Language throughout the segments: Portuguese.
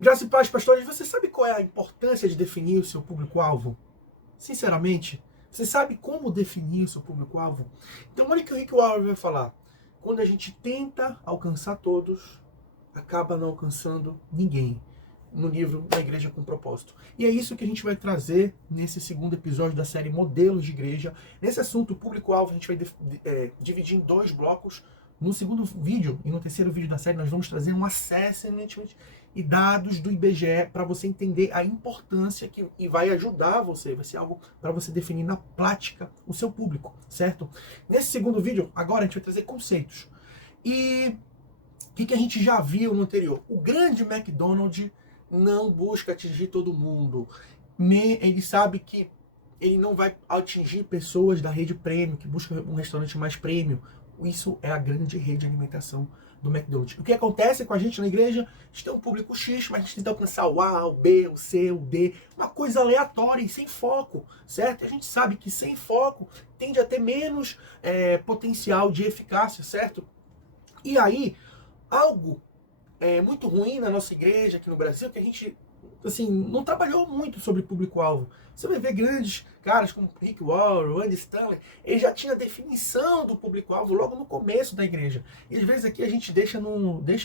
Graças e paz, pastores, você sabe qual é a importância de definir o seu público-alvo? Sinceramente, você sabe como definir o seu público-alvo? Então, olha o que o Rick Warren vai falar. Quando a gente tenta alcançar todos, acaba não alcançando ninguém. No livro da Igreja com Propósito. E é isso que a gente vai trazer nesse segundo episódio da série Modelos de Igreja. Nesse assunto, público-alvo, a gente vai dividir em dois blocos. No segundo vídeo e no terceiro vídeo da série, nós vamos trazer um assessment e dados do IBGE para você entender a importância e vai ajudar você, vai ser algo para você definir na prática o seu público, certo? Nesse segundo vídeo, agora a gente vai trazer conceitos. E o que a gente já viu no anterior? O grande McDonald's não busca atingir todo mundo. Ele sabe que ele não vai atingir pessoas da rede premium, que buscam um restaurante mais premium. Isso é a grande rede de alimentação do McDonald's. O que acontece com a gente na igreja? A gente tem um público X, mas a gente tenta alcançar o A, o B, o C, o D, uma coisa aleatória e sem foco, certo? A gente sabe que sem foco tende a ter menos potencial de eficácia, certo? E aí, algo muito ruim na nossa igreja aqui no Brasil, que a gente assim, não trabalhou muito sobre público-alvo. Você vai ver grandes caras como Rick Warren, Andy Stanley, ele já tinha a definição do público-alvo logo no começo da igreja. E às vezes aqui a gente deixa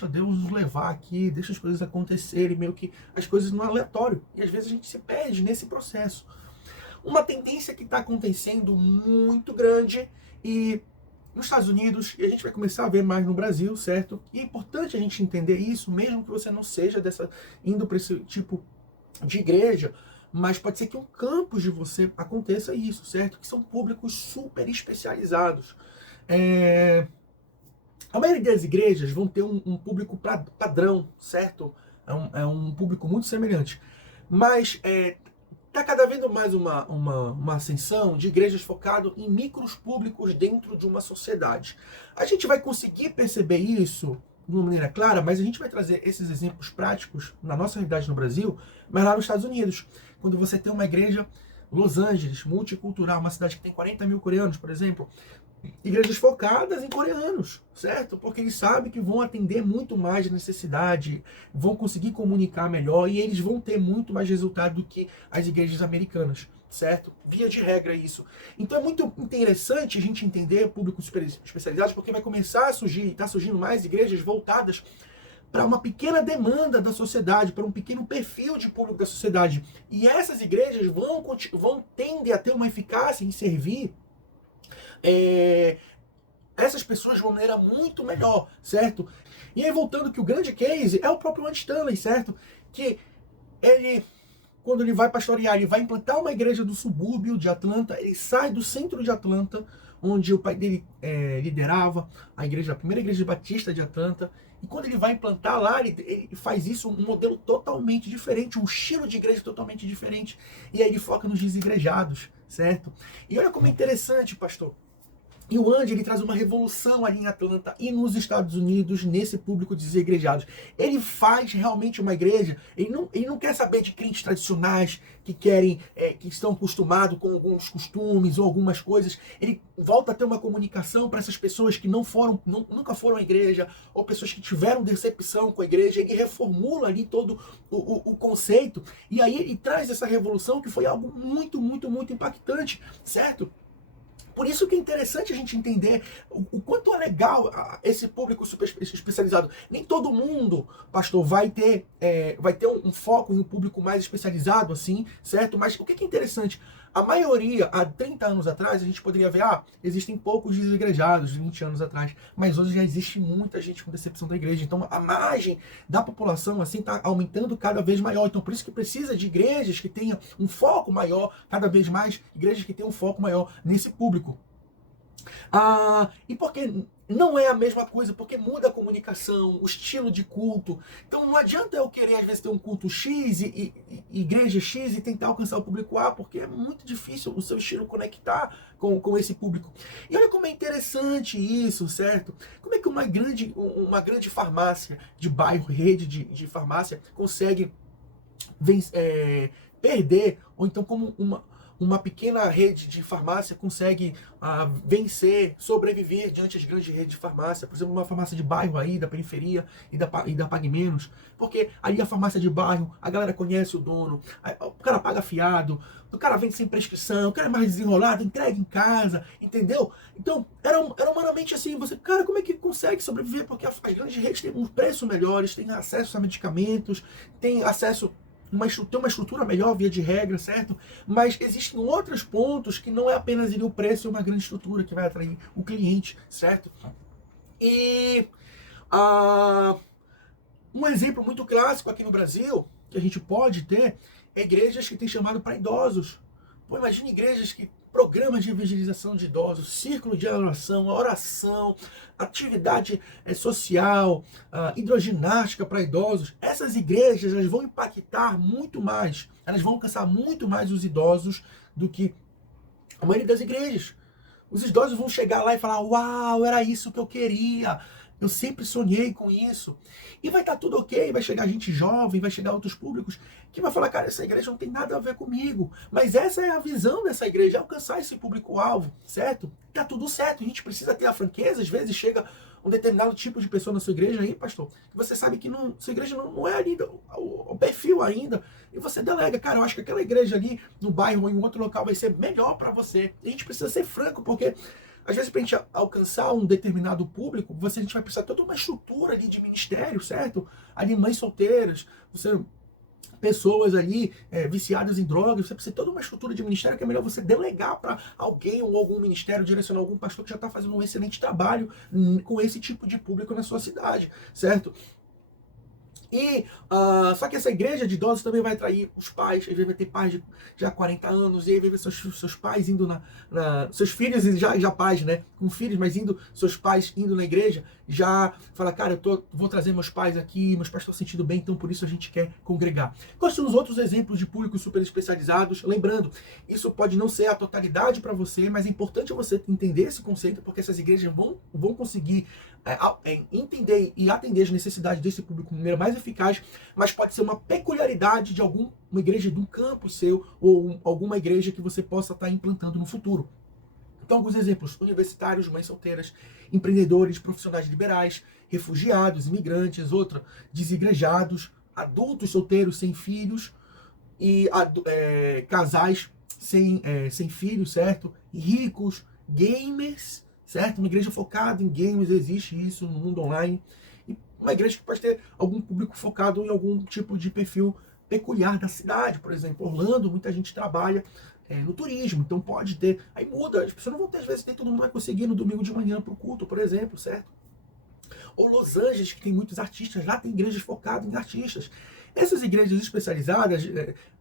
Deus nos levar aqui, deixa as coisas acontecerem, meio que as coisas no aleatório. E às vezes a gente se perde nesse processo. Uma tendência que está acontecendo muito grande e nos Estados Unidos, e a gente vai começar a ver mais no Brasil, certo? E é importante a gente entender isso, mesmo que você não seja indo para esse tipo de igreja, mas pode ser que um campus de você aconteça isso, certo? Que são públicos super especializados. A maioria das igrejas vão ter um público padrão, certo? É um público muito semelhante. Mas está cada vez mais uma ascensão de igrejas focado em micros públicos dentro de uma sociedade. A gente vai conseguir perceber isso de uma maneira clara, mas a gente vai trazer esses exemplos práticos na nossa realidade no Brasil, mas lá nos Estados Unidos. Quando você tem uma igreja, Los Angeles, multicultural, uma cidade que tem 40 mil coreanos, por exemplo, igrejas focadas em coreanos, certo? Porque eles sabem que vão atender muito mais necessidade, vão conseguir comunicar melhor e eles vão ter muito mais resultado do que as igrejas americanas, certo? Via de regra isso. Então é muito interessante a gente entender públicos especializados, porque vai começar a surgir, está surgindo mais igrejas voltadas para uma pequena demanda da sociedade, para um pequeno perfil de público da sociedade. E essas igrejas vão tender a ter uma eficácia em servir essas pessoas de uma maneira muito melhor, certo? E aí voltando que o grande case é o próprio Andy Stanley, certo? Que ele, quando ele vai pastorear, ele vai implantar uma igreja do subúrbio de Atlanta, ele sai do centro de Atlanta, onde o pai dele liderava a primeira igreja batista de Atlanta, e quando ele vai implantar lá, ele faz isso um modelo totalmente diferente, um estilo de igreja totalmente diferente, e aí ele foca nos desigrejados, certo? E olha como é interessante, pastor. E o Andy, ele traz uma revolução ali em Atlanta e nos Estados Unidos, nesse público de desigrejados. Ele faz realmente uma igreja, ele não quer saber de crentes tradicionais que querem, que estão acostumados com alguns costumes ou algumas coisas. Ele volta a ter uma comunicação para essas pessoas que nunca foram à igreja, ou pessoas que tiveram decepção com a igreja. Ele reformula ali todo o conceito, e aí ele traz essa revolução que foi algo muito, muito, muito impactante, certo? Por isso que é interessante a gente entender o quanto é legal esse público super especializado. Nem todo mundo, pastor, vai ter um foco em um público mais especializado, assim, certo? Mas o que é interessante? A maioria, há 30 anos atrás, a gente poderia ver, existem poucos desigrejados, 20 anos atrás, mas hoje já existe muita gente com decepção da igreja. Então, a margem da população, assim, está aumentando cada vez maior. Então, por isso que precisa de igrejas que tenham um foco maior, cada vez mais, igrejas que tenham um foco maior nesse público. E porque não é a mesma coisa, porque muda a comunicação, o estilo de culto. Então não adianta eu querer, às vezes, ter um culto X e igreja X e tentar alcançar o público A, porque é muito difícil o seu estilo conectar com esse público. E olha como é interessante isso, certo? Como é que uma grande farmácia de bairro, rede de farmácia, consegue perder, ou então como uma pequena rede de farmácia consegue vencer, sobreviver diante das grandes redes de farmácia. Por exemplo, uma farmácia de bairro aí, da periferia e da Pague Menos. Porque ali a farmácia de bairro, a galera conhece o dono, o cara paga fiado, o cara vende sem prescrição, o cara é mais desenrolado, entrega em casa, entendeu? Então, era humanamente assim, você, cara, como é que consegue sobreviver? Porque as grandes redes têm um preço melhores, têm acesso a medicamentos, têm acesso tem uma estrutura melhor, via de regra, certo? Mas existem outros pontos que não é apenas o preço e uma grande estrutura que vai atrair o cliente, certo? E um exemplo muito clássico aqui no Brasil, que a gente pode ter, é igrejas que têm chamado para idosos. Pô, imagine igrejas que programas de evangelização de idosos, círculo de oração, atividade social, hidroginástica para idosos. Essas igrejas, elas vão impactar muito mais, elas vão alcançar muito mais os idosos do que a maioria das igrejas. Os idosos vão chegar lá e falar, uau, era isso que eu queria, eu sempre sonhei com isso. E vai estar tudo ok, vai chegar gente jovem, vai chegar outros públicos que vai falar, cara, essa igreja não tem nada a ver comigo. Mas essa é a visão dessa igreja, alcançar esse público-alvo, certo? Tá tudo certo, a gente precisa ter a franqueza, às vezes chega um determinado tipo de pessoa na sua igreja aí, pastor, que você sabe que sua igreja não é ainda o perfil ainda, e você delega, cara, eu acho que aquela igreja ali no bairro ou em outro local vai ser melhor para você. E a gente precisa ser franco, porque às vezes, para a gente alcançar um determinado público, a gente vai precisar de toda uma estrutura ali de ministério, certo? Ali, mães solteiras, pessoas ali viciadas em drogas, você precisa de toda uma estrutura de ministério que é melhor você delegar para alguém ou algum ministério, direcionar algum pastor que já está fazendo um excelente trabalho com esse tipo de público na sua cidade, certo? E só que essa igreja de idosos também vai atrair os pais, às vezes vai ter pais de já 40 anos, e aí vai ver seus pais indo seus filhos já pais, né? Com filhos, mas seus pais indo na igreja, já fala, cara, vou trazer meus pais aqui, meus pais estão sentindo bem, então por isso a gente quer congregar. Quais são os outros exemplos de públicos super especializados? Lembrando, isso pode não ser a totalidade para você, mas é importante você entender esse conceito, porque essas igrejas vão conseguir entender e atender as necessidades desse público de maneira mais eficaz, mas pode ser uma peculiaridade de uma igreja de um campus seu ou alguma igreja que você possa estar implantando no futuro. Então, alguns exemplos: universitários, mães solteiras, empreendedores, profissionais liberais, refugiados, imigrantes, desigrejados, adultos solteiros sem filhos e casais sem filhos, certo? E ricos, gamers, certo? Uma igreja focada em games, existe isso no mundo online. E uma igreja que pode ter algum público focado em algum tipo de perfil peculiar da cidade. Por exemplo, Orlando, muita gente trabalha no turismo, então pode ter. Aí muda, as pessoas não vão ter, às vezes nem todo mundo vai conseguir no domingo de manhã para o culto, por exemplo, certo? Ou Los Angeles, que tem muitos artistas, lá tem igrejas focadas em artistas. Essas igrejas especializadas,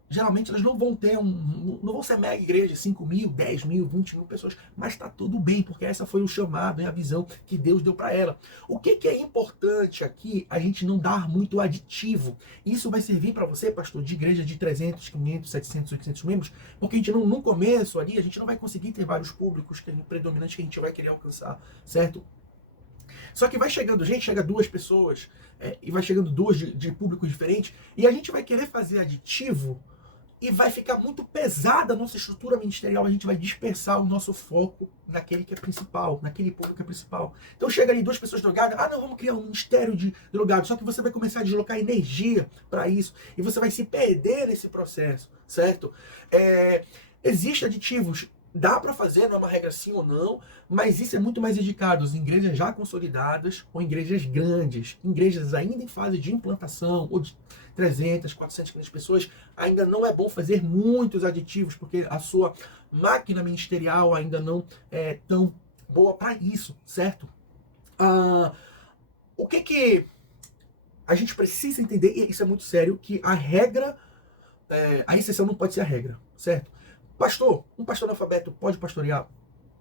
geralmente elas não vão ter não vão ser mega igrejas, 5 mil, 10 mil, 20 mil pessoas, mas está tudo bem, porque essa foi o chamado e a visão que Deus deu para ela. O que é importante aqui, a gente não dar muito aditivo. Isso vai servir para você, pastor, de igreja de 300, 500, 700, 800 membros, porque a gente no começo ali, a gente não vai conseguir ter vários públicos predominantes que a gente vai querer alcançar, certo? Só que vai chegando gente, chega 2 pessoas, e vai chegando 2 de públicos diferentes, e a gente vai querer fazer aditivo, e vai ficar muito pesada a nossa estrutura ministerial, a gente vai dispersar o nosso foco naquele que é principal, naquele público que é principal. Então chega ali 2 pessoas drogadas, não, vamos criar um ministério de drogados, só que você vai começar a deslocar energia para isso, e você vai se perder nesse processo, certo? Existem aditivos, dá para fazer, não é uma regra sim ou não, mas isso é muito mais indicado em igrejas já consolidadas ou em igrejas grandes, igrejas ainda em fase de implantação, ou de 300, 400, 500 pessoas, ainda não é bom fazer muitos aditivos, porque a sua máquina ministerial ainda não é tão boa para isso, certo? O que a gente precisa entender, e isso é muito sério, que a regra, a exceção não pode ser a regra, certo? Um pastor analfabeto pode pastorear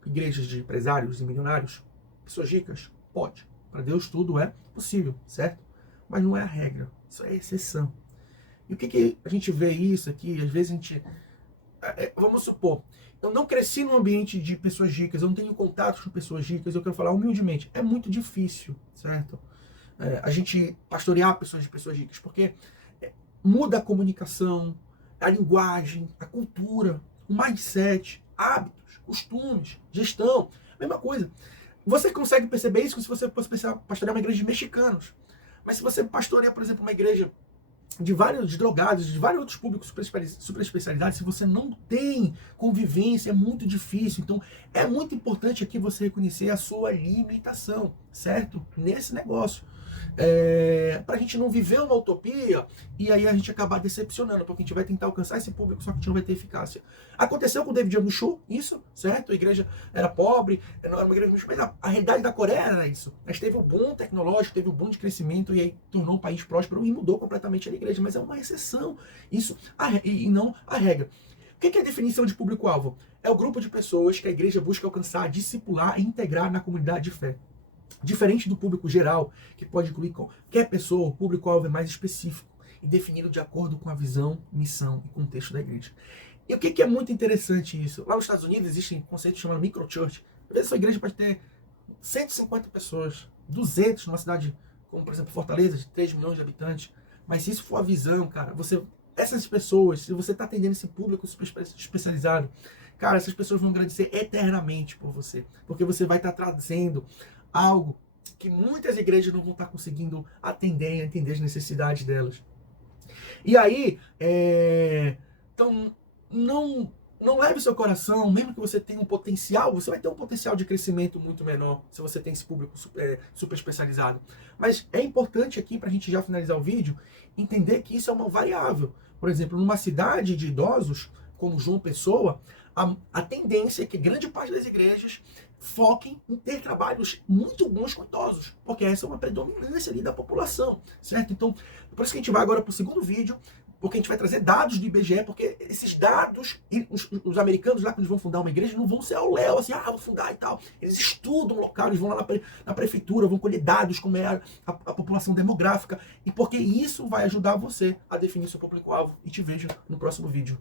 igrejas de empresários e milionários? Pessoas ricas? Pode. Para Deus tudo é possível, certo? Mas não é a regra, isso é exceção. E o que a gente vê isso aqui? Às vezes a gente... vamos supor, eu não cresci num ambiente de pessoas ricas, eu não tenho contato com pessoas ricas, eu quero falar humildemente, é muito difícil, certo? A gente pastorear pessoas ricas, porque muda a comunicação, a linguagem, a cultura. o mindset, hábitos, costumes, gestão, mesma coisa. Você consegue perceber isso se você fosse pastorear uma igreja de mexicanos. Mas se você pastoreia, por exemplo, uma igreja de drogados, de vários outros públicos super especializados, se você não tem convivência, é muito difícil. Então, é muito importante aqui você reconhecer a sua limitação, certo? Nesse negócio. Para a gente não viver uma utopia e aí a gente acabar decepcionando, porque a gente vai tentar alcançar esse público, só que a gente não vai ter eficácia. Aconteceu com o David Amushu, isso, certo? A igreja era pobre, não era uma igreja, mas a realidade da Coreia era isso. Mas teve um boom tecnológico, teve um boom de crescimento e aí tornou um país próspero e mudou completamente a igreja, mas é uma exceção, isso, e não a regra. O que é a definição de público-alvo? É o grupo de pessoas que a igreja busca alcançar, discipular e integrar na comunidade de fé. Diferente do público geral, que pode incluir qualquer pessoa, o público-alvo é mais específico e definido de acordo com a visão, missão e contexto da igreja. E o que é muito interessante isso? Lá nos Estados Unidos existe um conceito chamado microchurch. Às vezes a sua igreja pode ter 150 pessoas, 200 numa cidade como, por exemplo, Fortaleza, de 3 milhões de habitantes. Mas se isso for a visão, cara, essas pessoas, se você está atendendo esse público super especializado, cara, essas pessoas vão agradecer eternamente por você. Porque você vai estar trazendo algo que muitas igrejas não vão estar conseguindo atender e entender as necessidades delas. E aí, então, não leve o seu coração, mesmo que você tenha um potencial, você vai ter um potencial de crescimento muito menor se você tem esse público super especializado. Mas é importante aqui, para a gente já finalizar o vídeo, entender que isso é uma variável. Por exemplo, numa cidade de idosos, como João Pessoa, a tendência é que grande parte das igrejas foquem em ter trabalhos muito bons com idosos, porque essa é uma predominância ali da população, certo? Então, por isso que a gente vai agora para o segundo vídeo, porque a gente vai trazer dados do IBGE, porque esses dados, os americanos lá, quando eles vão fundar uma igreja, não vão ser ao léu, assim, vou fundar e tal. Eles estudam o local, eles vão lá na prefeitura, vão colher dados, como é a população demográfica, e porque isso vai ajudar você a definir seu público-alvo. E te vejo no próximo vídeo.